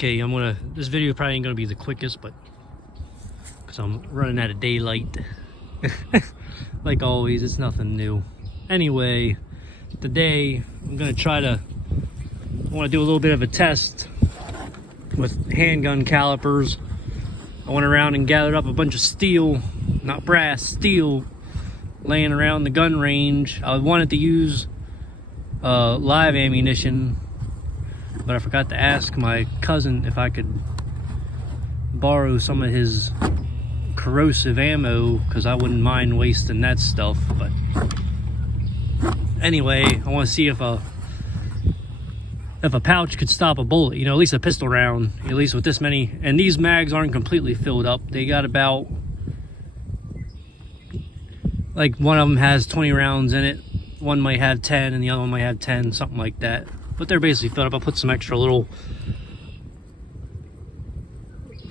Okay, this video probably ain't gonna be the quickest, but because I'm running out of daylight. Like always, it's nothing new. Anyway, today I'm gonna I want to do a little bit of a test with handgun calipers. I went around and gathered up a bunch of steel, not brass, steel, laying around the gun range. I wanted to use live ammunition, but I forgot to ask my cousin if I could borrow some of his corrosive ammo, because I wouldn't mind wasting that stuff. But anyway, I want to see if a pouch could stop a bullet, you know, at least a pistol round, at least with this many. And these mags aren't completely filled up. They got about, like, one of them has 20 rounds in it, one might have 10, and the other one might have 10, something like that. But they're basically filled up. I'll put some extra little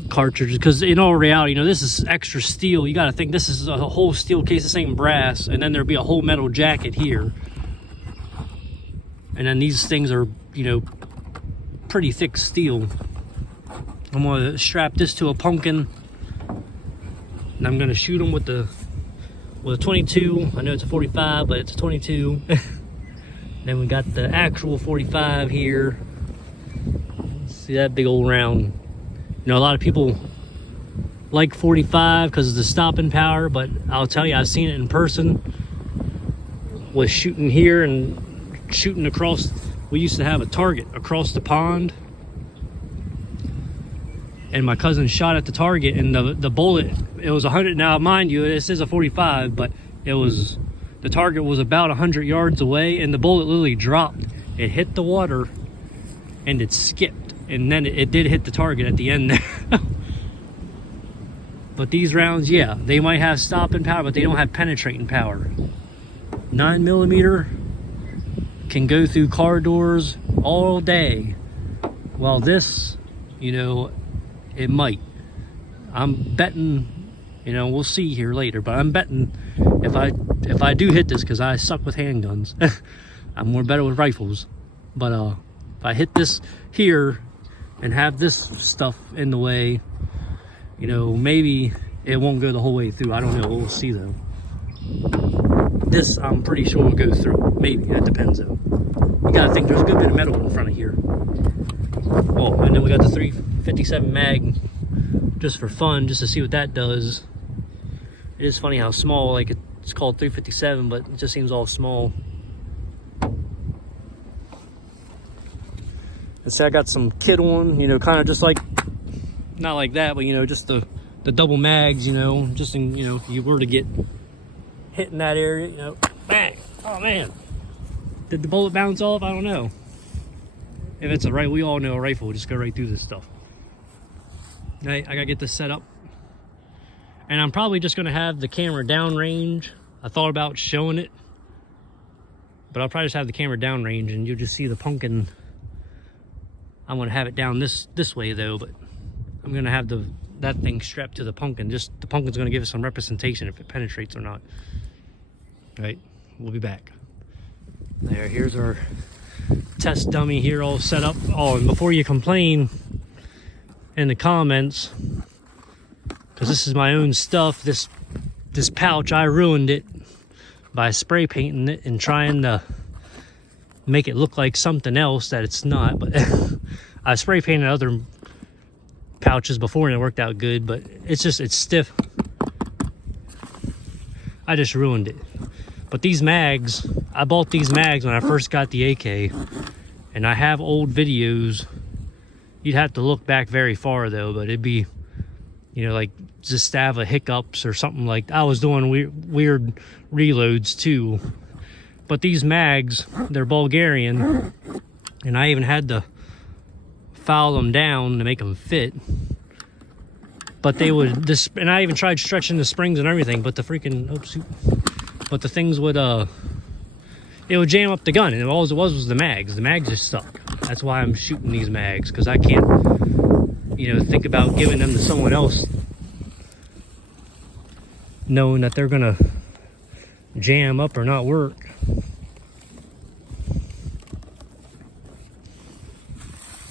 cartridges, because in all reality, you know, this is extra steel. You got to think this is a whole steel case, this ain't brass, and then there'll be a whole metal jacket here. And then these things are, you know, pretty thick steel. I'm gonna strap this to a pumpkin, and I'm gonna shoot them with a 22. I know it's a 45, but it's a 22. Then we got the actual 45 here. See that big old round? You know, a lot of people like 45 because of the stopping power, but I'll tell you, I've seen it in person with shooting here and shooting across. We used to have a target across the pond, and my cousin shot at the target, and the bullet, it was 100. Now mind you, this is a 45, but the target was about 100 yards away, and the bullet literally dropped. It hit the water and it skipped, and then it did hit the target at the end there. But these rounds, yeah, they might have stopping power, but they don't have penetrating power. 9mm can go through car doors all day. Well, this, you know, it might. I'm betting, you know, we'll see here later, but I'm betting if I do hit this, because I suck with handguns, I'm more better with rifles. But if I hit this here and have this stuff in the way, you know, maybe it won't go the whole way through. I don't know. We'll see though. This, I'm pretty sure will go through. Maybe. That depends though. You gotta think there's a good bit of metal in front of here. Oh, and then we got the 357 mag just for fun, just to see what that does. It is funny how small, like it's called 357, but it just seems all small. And see, I got some kit on, you know, kind of just like, not like that, but you know, just the double mags, you know, just in, you know, if you were to get hit in that area, you know, bang. Oh man, did the bullet bounce off? I don't know. If it's we all know a rifle will just go right through this stuff. I gotta get this set up, and I'm probably just gonna have the camera downrange. I thought about showing it, but I'll probably just have the camera downrange, and you'll just see the pumpkin. I'm gonna have it down this way though, but I'm gonna have that thing strapped to the pumpkin. Just the pumpkin's gonna give us some representation if it penetrates or not. All right, we'll be back. Here's our test dummy here, all set up. Oh, and before you complain in the comments, because this is my own stuff, this pouch, I ruined it by spray painting it and trying to make it look like something else that it's not. But I spray painted other pouches before and it worked out good, but it's stiff. I just ruined it. But these mags, I bought these mags when I first got the AK, and I have old videos. You'd have to look back very far though, but it'd be, you know, like just to have a hiccups or something. Like I was doing weird reloads too. But these mags, they're Bulgarian, and I even had to file them down to make them fit. But they would, and I even tried stretching the springs and everything, but the freaking, but the things would, it would jam up the gun, and all it was the mags. The mags just stuck. That's why I'm shooting these mags, because I can't, you know, think about giving them to someone else knowing that they're gonna jam up or not work.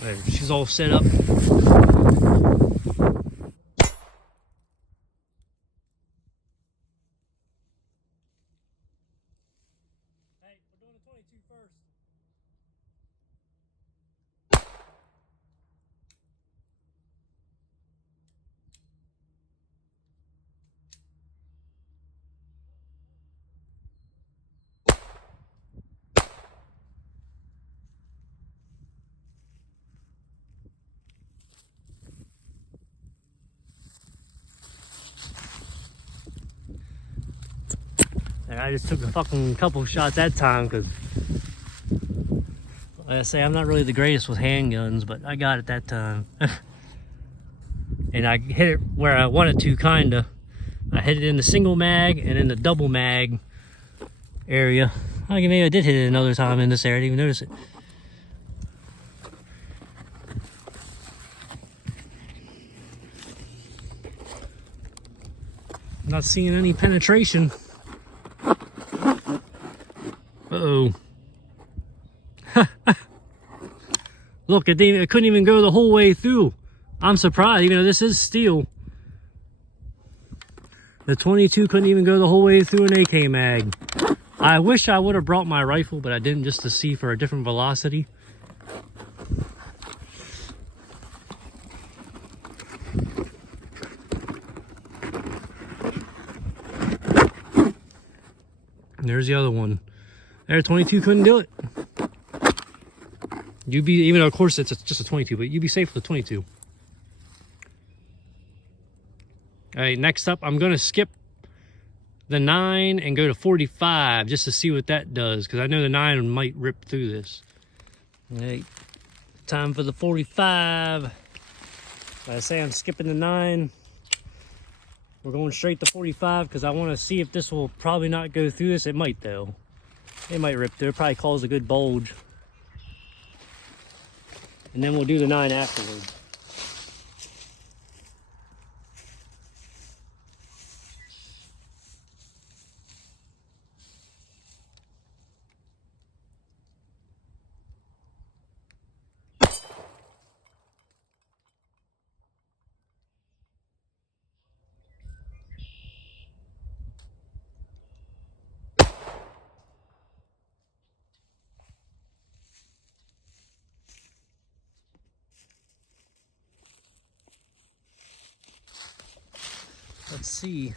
There, she's all set up. And I just took a fucking couple shots that time because, like I say, I'm not really the greatest with handguns, but I got it that time. And I hit it where I wanted to, kinda. I hit it in the single mag and in the double mag area. I think maybe I did hit it another time in this area. I didn't even notice it. I'm not seeing any penetration. Uh-oh. Look, it couldn't even go the whole way through. I'm surprised, even though this is steel. The 22 couldn't even go the whole way through an AK mag. I wish I would have brought my rifle, but I didn't, just to see for a different velocity. And there's the other one. There, 22 couldn't do it. You'd be, even though of course it's just a 22, but you'd be safe with a 22. All right, next up, I'm gonna skip the 9 and go to 45 just to see what that does, because I know the 9 might rip through this. All right, time for the 45. Like I say, I'm skipping the 9. We're going straight to 45 because I want to see if this will probably not go through this. It might though. It might rip through. It probably cause a good bulge. And then we'll do the 9 afterwards. Let's see.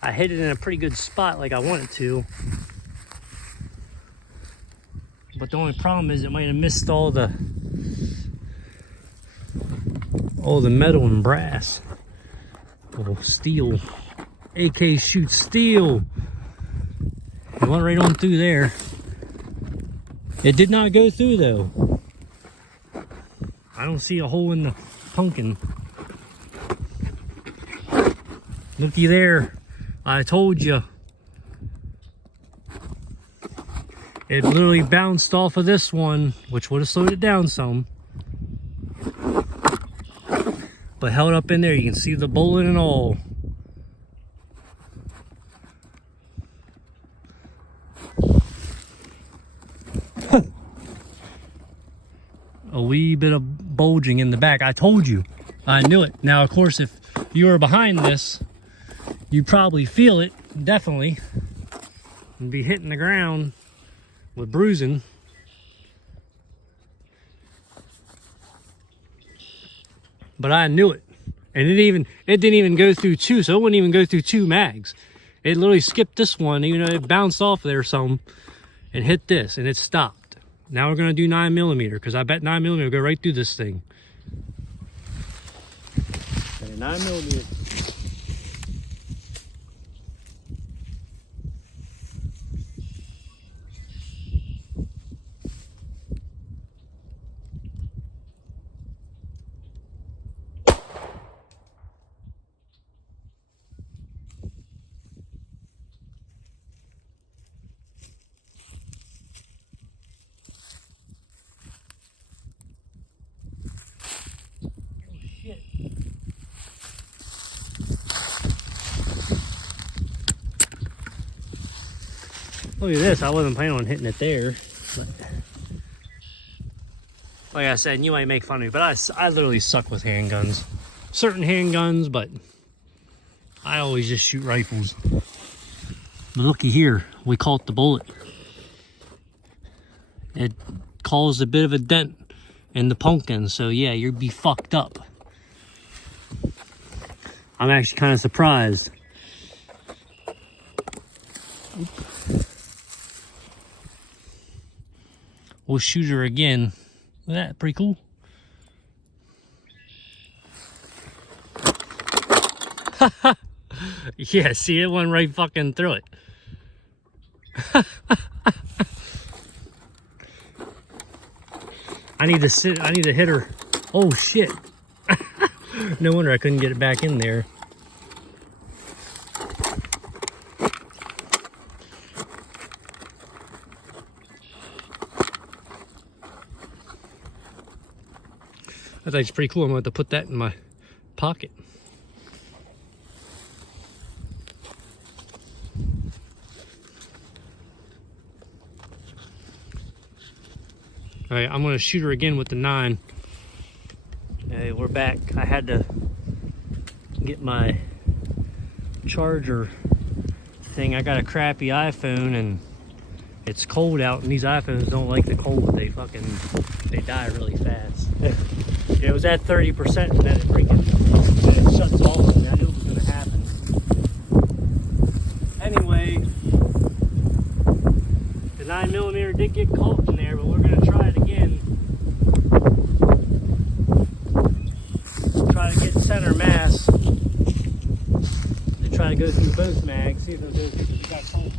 I hit it in a pretty good spot like I wanted to. But the only problem is it might have missed all the metal and brass. Oh, steel. AK shoots steel. It went right on through there. It did not go through though. I don't see a hole in the pumpkin. Looky there. I told you. It literally bounced off of this one, which would have slowed it down some. But held up in there. You can see the bullet and all. A wee bit of bulging in the back. I told you. I knew it. Now, of course, if you were behind this, you probably feel it, definitely, and be hitting the ground with bruising. But I knew it, and it didn't even go through 2, so it wouldn't even go through 2 mags. It literally skipped this one, even though it bounced off there some, and hit this, and it stopped. Now we're gonna do 9mm, because I bet 9mm will go right through this thing. Okay, 9mm. Look at this, I wasn't planning on hitting it there. But Like I said, you might make fun of me, but I literally suck with handguns. Certain handguns, but I always just shoot rifles. But looky here, we call it the bullet. It caused a bit of a dent in the pumpkin, so yeah, you'd be fucked up. I'm actually kind of surprised. We'll shoot her again. Look at that, pretty cool. Yeah, see, it went right fucking through it. I need to hit her. Oh shit. No wonder I couldn't get it back in there. I think it's pretty cool. I'm going to have to put that in my pocket. All right, I'm going to shoot her again with the 9. Hey, we're back. I had to get my charger thing. I got a crappy iPhone and it's cold out, and these iPhones don't like the cold. They die really fast. It was at 30% and then it shuts off, and I knew it was going to happen. Anyway, the 9mm did get caught in there, but we're going to try it again. Try to get center mass. Try to go through both mags, see if those we got cold.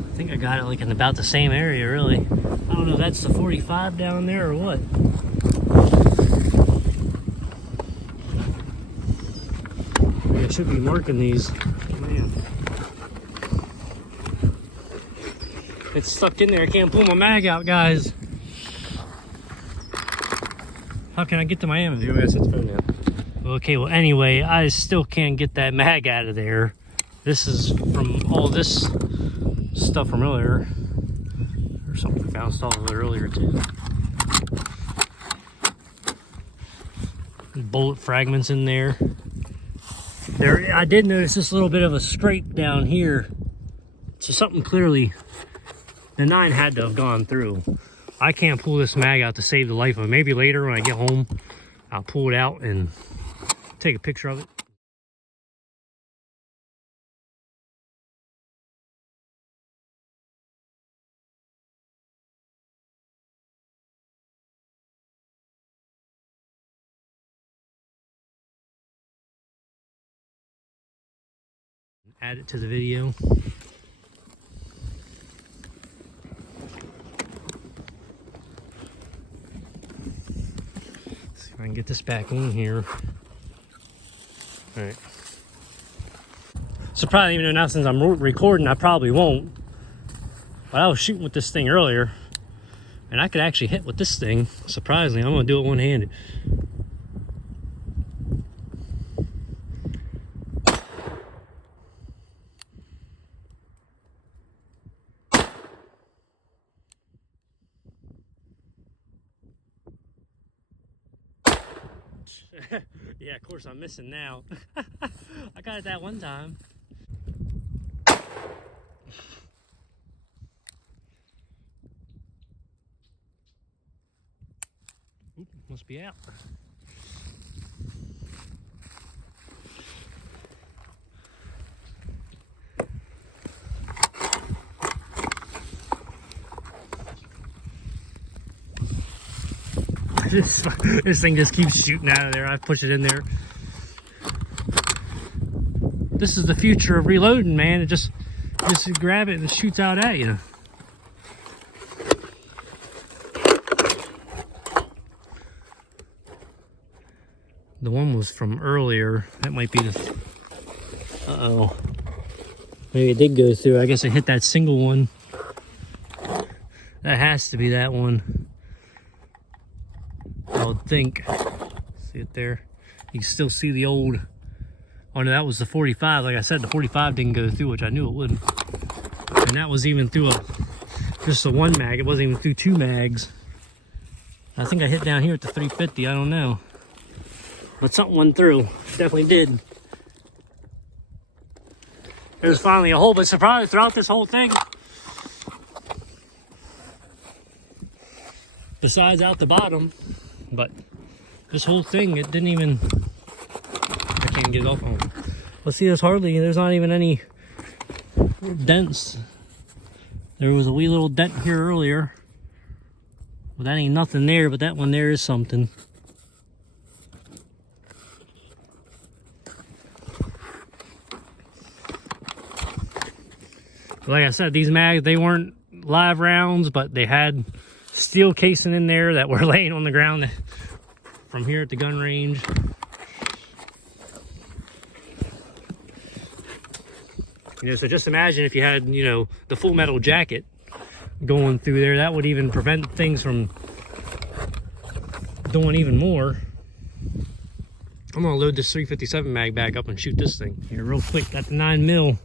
I think I got it like in about the same area, really. I don't know if that's the 45 down there or what. I should be marking these. Man. It's stuck in there. I can't pull my mag out, guys. How can I get to my ammo? You guys set the phone down. Okay, well, anyway, I still can't get that mag out of there. This is from all this stuff from earlier. There's something bounced off of it earlier, too. Bullet fragments in there. I did notice this little bit of a scrape down here. So something clearly, the 9 had to have gone through. I can't pull this mag out to save the life of it. Maybe later when I get home, I'll pull it out and take a picture of it. Add it to the video. See if I can get this back in here. All right. So probably even now, since I'm recording, I probably won't. But I was shooting with this thing earlier, and I could actually hit with this thing. Surprisingly, I'm gonna do it one-handed. Yeah, of course I'm missing now. I got it that one time. Oop, must be out. This thing just keeps shooting out of there. I push it in there. this is the future of reloading, man. It just grab it and it shoots out at you. The one was from earlier. That might be the... Uh-oh. Maybe it did go through. I guess I hit that single one. That has to be that one. I would think. See it there? You can still see the old... Oh no, that was the 45. Like I said, the 45 didn't go through, which I knew it wouldn't. And that was even through just a one mag. It wasn't even through two mags. I think I hit down here at the 350. I don't know. But something went through. Definitely did. There's finally a hole, but surprise throughout this whole thing. Besides out the bottom, but this whole thing, it didn't even... I can't get it off. Oh. Let's see, there's not even any dents. There was a wee little dent here earlier. Well, that ain't nothing there, but that one there is something. Like I said, these mags, they weren't live rounds, but they had steel casing in there that were laying on the ground from here at the gun range. You know, so just imagine if you had, you know, the full metal jacket going through there. That would even prevent things from doing even more. I'm gonna load this 357 mag back up and shoot this thing here real quick. Got the 9mm.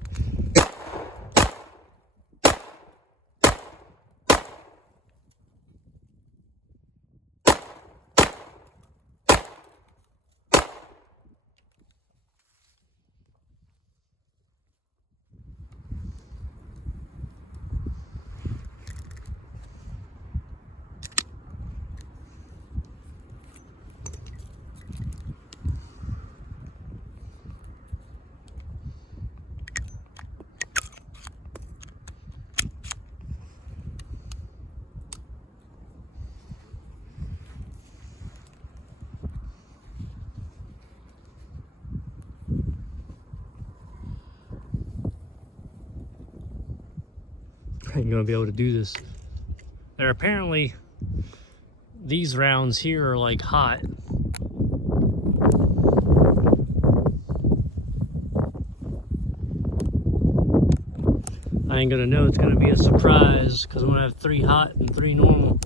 I ain't gonna be able to do this. They're apparently, these rounds here are like hot. I ain't gonna know. It's gonna be a surprise because I'm gonna have 3 hot and 3 normal.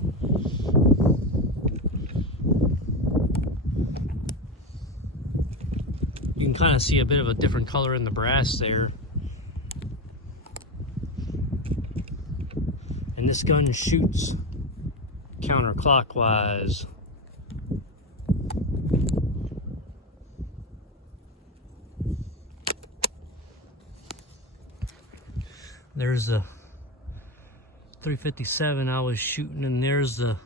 You can kind of see a bit of a different color in the brass there. And this gun shoots counterclockwise. There's the 357 I was shooting, and there's the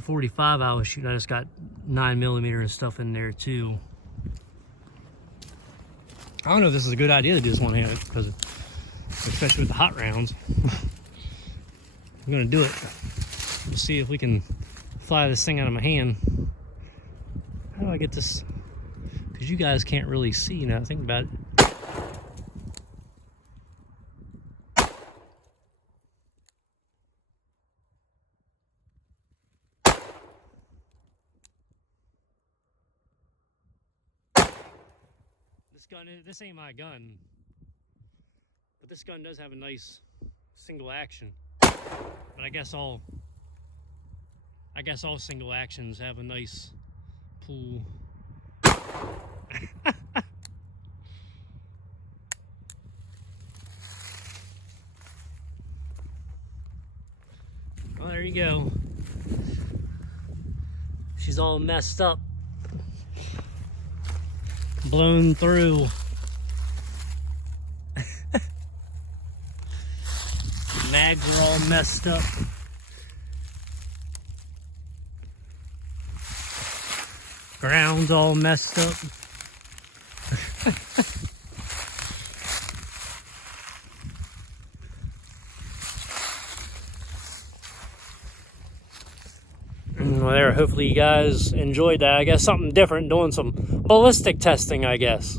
45 I was shooting. I just got 9mm and stuff in there too. I don't know if this is a good idea to do this one-handed, because especially with the hot rounds. I'm gonna do it. We'll see if we can fly this thing out of my hand. How do I get this? Because you guys can't really see now. Think about it. This ain't my gun, but this gun does have a nice single action. But I guess all single actions have a nice pull. Well, there you go. She's all messed up. Blown through. Mags are all messed up. Ground's all messed up. Well, there, hopefully you guys enjoyed that. I guess something different, doing some ballistic testing, I guess.